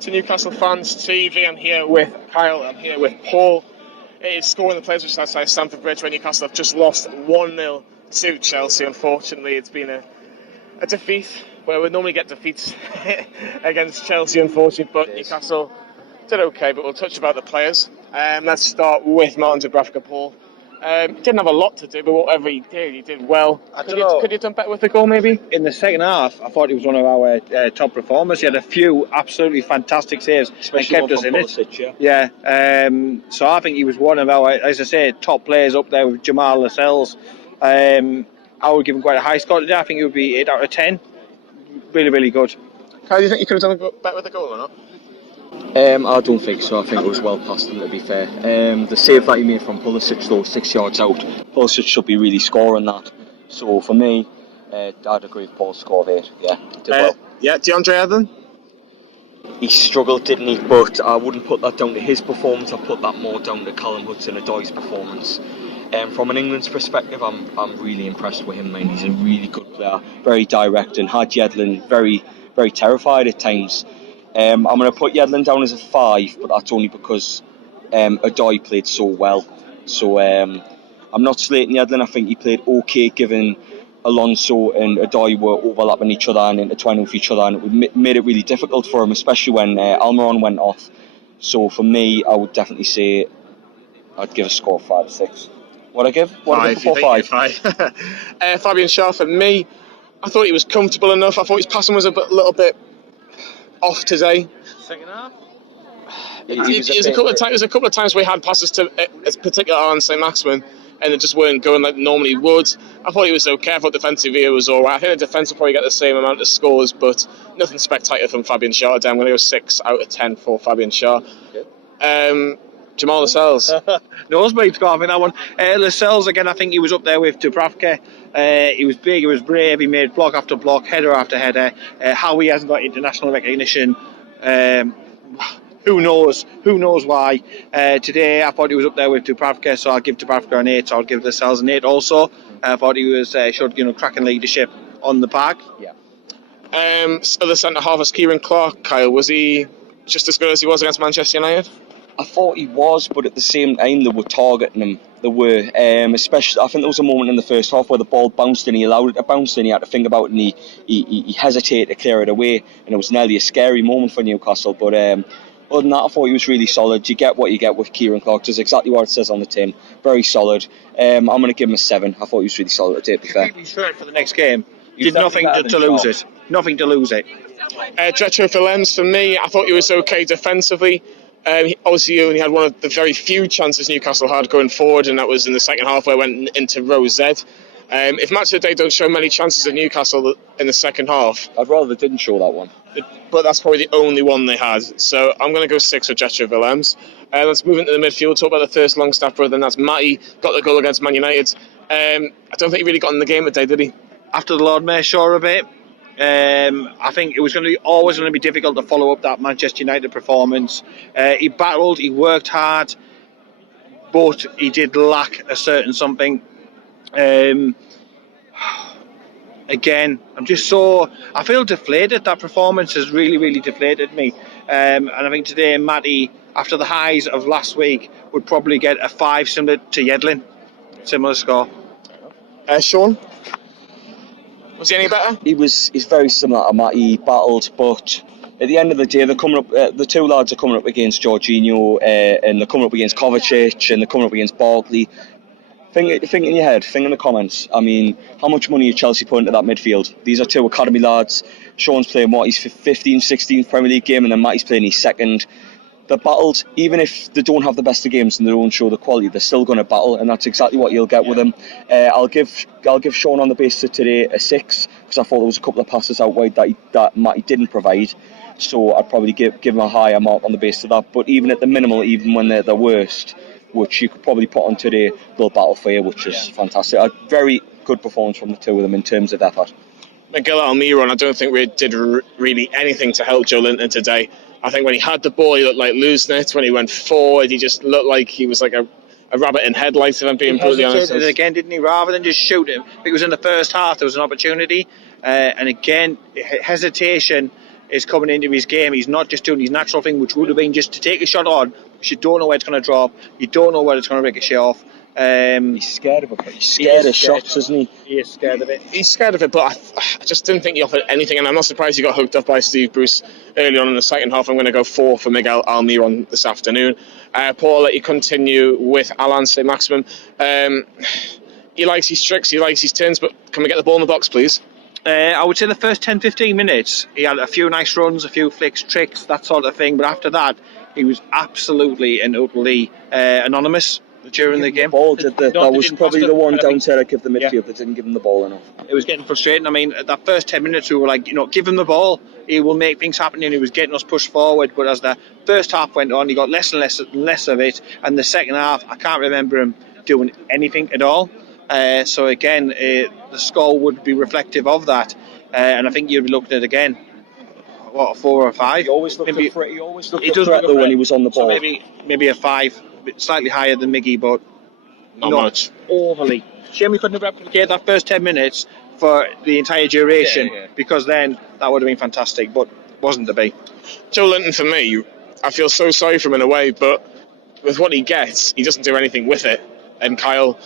back to Newcastle Fans TV. I'm here with Kyle, I'm here with Paul. It is scoring the players which is outside Stamford Bridge, where Newcastle have just lost 1-0 to Chelsea. Unfortunately, it's been a defeat where we normally get defeats against Chelsea, unfortunately, but Newcastle did okay. But we'll touch about the players. Let's start with Martin Dubravka, Paul. Didn't have a lot to do, but whatever he did well. Could you have done better with the goal, maybe? In the second half, I thought he was one of our top performers. He had a few absolutely fantastic saves, especially and kept us in Pulisic, it. So I think he was one of our, as I say, top players up there with Jamal Lascelles. I would give him quite a high score today. I think it would be 8 out of 10. Really, really good. Kyle, do you think you could have done better with the goal or not? I don't think so. I think it was well past him, to be fair. The save that he made from Pulisic, though, 6 yards out, Pulisic should be really scoring that. So for me, I'd agree with Paul's score of 8. Yeah, did well. Yeah, DeAndre Yedlin? He struggled, didn't he? But I wouldn't put that down to his performance. I'd put that more down to Callum Hudson-Odoi's performance. From an England's perspective, I'm really impressed with him, man. He's a really good player, very direct, and had Yedlin very, very terrified at times. I'm going to put Yedlin down as a 5, but that's only because Odoi played so well. So I'm not slating Yedlin. I think he played okay, given Alonso and Odoi were overlapping each other and intertwining with each other, and it made it really difficult for him, especially when Almiron went off. So for me, I would definitely say I'd give a score of 5 or 6. What I give? What I give before 5? Fabian Schär, for me, I thought he was comfortable enough. I thought his passing was a little bit off today. Second half? There's a couple of times we had passes to, particularly Allan Saint-Maximin, and it just weren't going like normally would. I thought he was okay. I thought defensively it was alright. I think the defence will probably get the same amount of scores, but nothing spectacular from Fabian Schär today. I'm going to go 6 out of 10 for Fabian Schär. Jamal Lascelles. Nosebleed scarf in that one. Lascelles, again, I think he was up there with Dubravka. He was big, he was brave, he made block after block, header after header. How he hasn't got international recognition, who knows why. Today I thought he was up there with Dubravka, so I'll give Dubravka an 8, so I'll give Lascelles an 8 also. I thought he was showed cracking leadership on the park. Yeah. So the centre half was Kieran Clark. Kyle, was he just as good as he was against Manchester United? I thought he was, but at the same time they were targeting him. They were, especially. I think there was a moment in the first half where the ball bounced and he allowed it to bounce, and he had to think about it, and he hesitated to clear it away, and it was nearly a scary moment for Newcastle. But other than that, I thought he was really solid. You get what you get with Kieran Clark. That's exactly what it says on the tin. Very solid. I'm going to give him a 7. I thought he was really solid today, to be fair. Completely straight for the next game. Did nothing to lose it. Nothing to lose it. Dretro Willems, for me, I thought he was okay defensively. Obviously, he only had one of the very few chances Newcastle had going forward, and that was in the second half where it went into row Z. If Match of the Day don't show many chances of Newcastle in the second half, I'd rather they didn't show that one. But that's probably the only one they had. So I'm going to go 6 for Dretro Willems. Let's move into the midfield. Talk about the first Longstaff brother, and that's Matty. Got the goal against Man United. I don't think he really got in the game today, did he? After the Lord Mayor Shaw a bit. I think it was always going to be difficult to follow up that Manchester United performance. He battled, he worked hard, but he did lack a certain something. Again, I feel deflated. That performance has really, really deflated me. And I think today Matty, after the highs of last week, would probably get a 5, similar to Yedlin. Similar score. Sean? Was he any better? He's very similar to Matty. He battled, but at the end of the day, they're coming up. The two lads are coming up against Jorginho, and they're coming up against Kovacic, and they're coming up against Barkley. Think in your head. Think in the comments. I mean, how much money is Chelsea putting into that midfield? These are 2 academy lads. Sean's playing his 15th, 16th Premier League game, and then Matty's playing his 2nd. They're battled. Even if they don't have the best of games and they don't show the quality, they're still going to battle, and that's exactly what you'll get with them. I'll give Sean on the basis of today a 6, because I thought there was a couple of passes out wide that Matty didn't provide. So I'd probably give him a higher mark on the basis of that. But even at the minimal, even when they're the worst, which you could probably put on today, they'll battle for you, which is fantastic. A very good performance from the two of them in terms of effort. Miguel Almiron, I don't think we did really anything to help Joelinton today. I think when he had the ball, he looked like losing it. When he went forward, he just looked like he was like a rabbit in headlights, if I'm being brutally honest. Again, didn't he? Rather than just shoot him, I think it was in the first half, there was an opportunity. And again, hesitation is coming into his game. He's not just doing his natural thing, which would have been just to take a shot on, but you don't know where it's going to drop, you don't know where it's going to ricochet off. He's scared of it. He's scared of shots, isn't he? He is scared of it. He's scared of it, but I just didn't think he offered anything, and I'm not surprised he got hooked up by Steve Bruce early on in the second half. I'm going to go 4 for Miguel Almiron this afternoon. Paul, I'll let you continue with Allan Saint-Maximin. He likes his tricks, he likes his turns, but can we get the ball in the box, please? I would say the first 10-15 minutes, he had a few nice runs, a few flicks, tricks, that sort of thing, but after that, he was absolutely and utterly anonymous during the game. That was probably the one downside I give the midfield. They didn't give him the ball enough. It was getting frustrating. I mean, that first 10 minutes we were like, give him the ball, he will make things happen, and he was getting us pushed forward. But as the first half went on, he got less and less of it, and the second half, I can't remember him doing anything at all. So again, the score would be reflective of that, and I think you'd be looking at again, a 4 or 5. He always looked a threat. He always looked a threat though when he was on the ball. So maybe a 5, slightly higher than Miggy, but not much. Overly. Shame we couldn't have replicated that first 10 minutes for the entire duration, because then that would have been fantastic, but wasn't to be. Joelinton, for me, I feel so sorry for him in a way, but with what he gets, he doesn't do anything with it. And Kyle,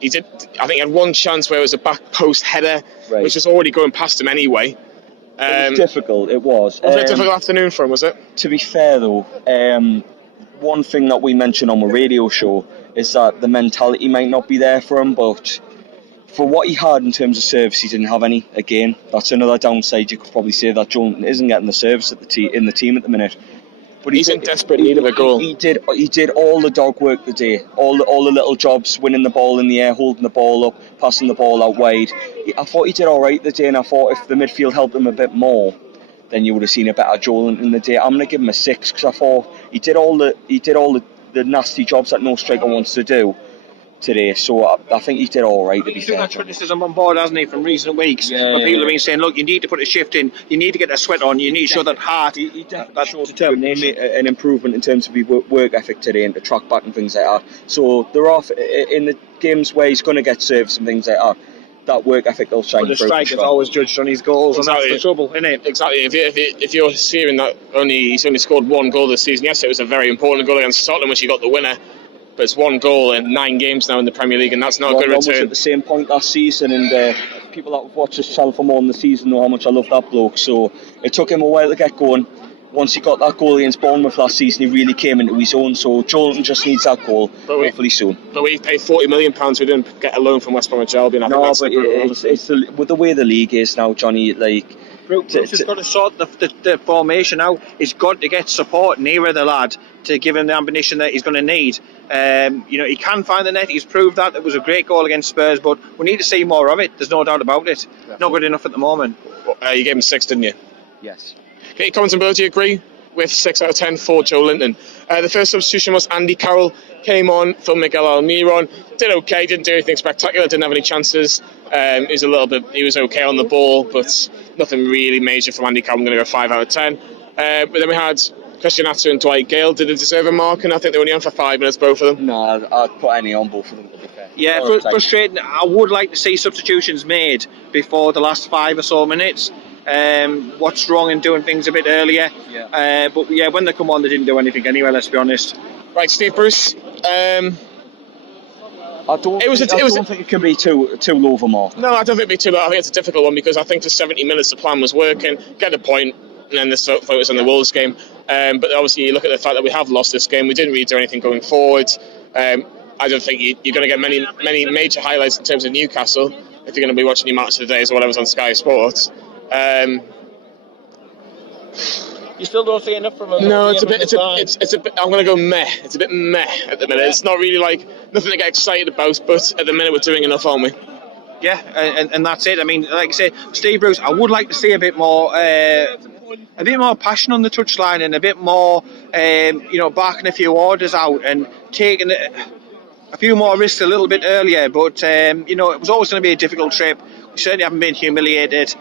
I think he had one chance where it was a back post header, which was already going past him anyway. It was difficult, it was. Was it a difficult afternoon for him, was it? To be fair though, one thing that we mentioned on the radio show is that the mentality might not be there for him, but for what he had in terms of service, he didn't have any. Again, that's another downside. You could probably say that Joelinton isn't getting the service in the team at the minute. But he's in desperate need of a goal. He did all the dog work today, all the little jobs, winning the ball in the air, holding the ball up, passing the ball out wide. I thought he did all right today, and I thought if the midfield helped him a bit more, then you would have seen a better Joelinton in the day. I'm going to give him a 6 because I thought he did all the nasty jobs that no striker wants to do today. So I think he did all right, to be fair. He's doing that criticism on board, hasn't he, from recent weeks? When people have been saying, look, you need to put a shift in, you need to get a sweat on, you need to show that heart. He definitely showed determination, an improvement in terms of his work ethic today and the track back and things like that. So they're off in the games where he's going to get service and things like that. That work ethic will shine through. But the striker's always judged on his goals, exactly. And that's the trouble, isn't it? Exactly. If you're hearing that he's only scored 1 goal this season, yes, it was a very important goal against Scotland, which he got the winner. But it's 1 goal in 9 games now in the Premier League, and that's not a good return. Was at the same point last season, and people that have watched this channel for more than the season know how much I love that bloke. So it took him a while to get going. Once he got that goal against Bournemouth last season, he really came into his own. So Joelinton just needs that goal, hopefully soon. But we paid £40 million. We didn't get a loan from West Bromwich Albion. With the way the league is now, Johnny, Bruce has got to sort the formation out. He's got to get support nearer the lad to give him the ammunition that he's going to need. He can find the net. He's proved that. It was a great goal against Spurs, but we need to see more of it. There's no doubt about it. Definitely. Not good enough at the moment. You gave him 6, didn't you? Yes. Okay, comments and do you agree with 6 out of 10 for Joelinton? The first substitution was Andy Carroll. Came on for Miguel Almiron. Did okay. Didn't do anything spectacular. Didn't have any chances. He was okay on the ball, but nothing really major from Andy Carroll. I'm going to go 5 out of 10. But then we had Christian Atsu and Dwight Gale. Did they deserve a mark? And I think they were only on for 5 minutes, both of them. No, I'd put any on both of them, to be fair. Yeah, frustrating. I would like to see substitutions made before the last 5 or so minutes. What's wrong in doing things a bit earlier? But when they come on, they didn't do anything anyway, let's be honest. Right, Steve Bruce. I don't think it can be too low of a mark. No, I don't think it'd be too low. I think it's a difficult one because I think for 70 minutes the plan was working, get a point, and then the focus on the Wolves game. But obviously, you look at the fact that we have lost this game. We didn't really do anything going forward. I don't think you're going to get many major highlights in terms of Newcastle if you're going to be watching your match of the days or whatever's on Sky Sports. You still don't see enough from him? No, it's a bit. I'm going to go meh. It's a bit meh at the minute. It's not really nothing to get excited about, but at the minute we're doing enough, aren't we? Yeah, and that's it. I mean, like I say, Steve Bruce, I would like to see a bit more passion on the touchline and a bit more, barking a few orders out and taking a few more risks a little bit earlier. But it was always going to be a difficult trip. We certainly haven't been humiliated.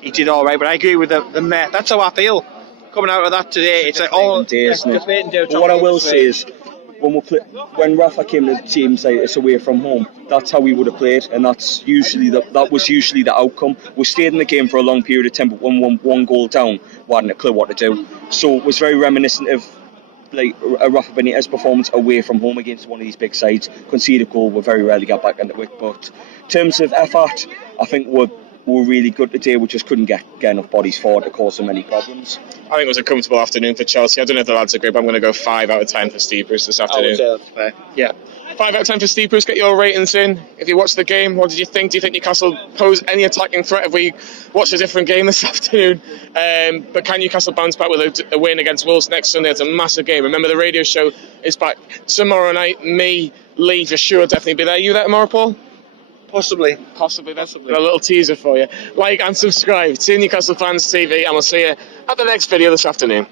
He did all right, but I agree with the meh. That's how I feel coming out of that today. It's like all day, isn't it? What I will say is, when Rafa came to the team, say it's away from home, that's how we would have played, and that was usually the outcome. We stayed in the game for a long period of time, but when one goal down, we hadn't a clue what to do. So it was very reminiscent of like a Rafa Benitez performance away from home against one of these big sides. Concede a goal, we very rarely get back into it. But in terms of effort, I think we're really good today. We just couldn't get enough bodies forward to cause so many problems. I think it was a comfortable afternoon for Chelsea. I don't know if the lads agree, but I'm going to go 5 out of 10 for Steve Bruce this afternoon. I would say that's fair. Yeah. 5 out of 10 for Steve Bruce. Get your ratings in. If you watched the game, what did you think? Do you think Newcastle pose any attacking threat if we watched a different game this afternoon? But can Newcastle bounce back with a win against Wolves next Sunday? It's a massive game. Remember, the radio show is back tomorrow night. Me, Lee, for sure, definitely be there. You there tomorrow, Paul? Possibly. That's a little teaser for you. Like and subscribe to Newcastle Fans TV, and we'll see you at the next video this afternoon.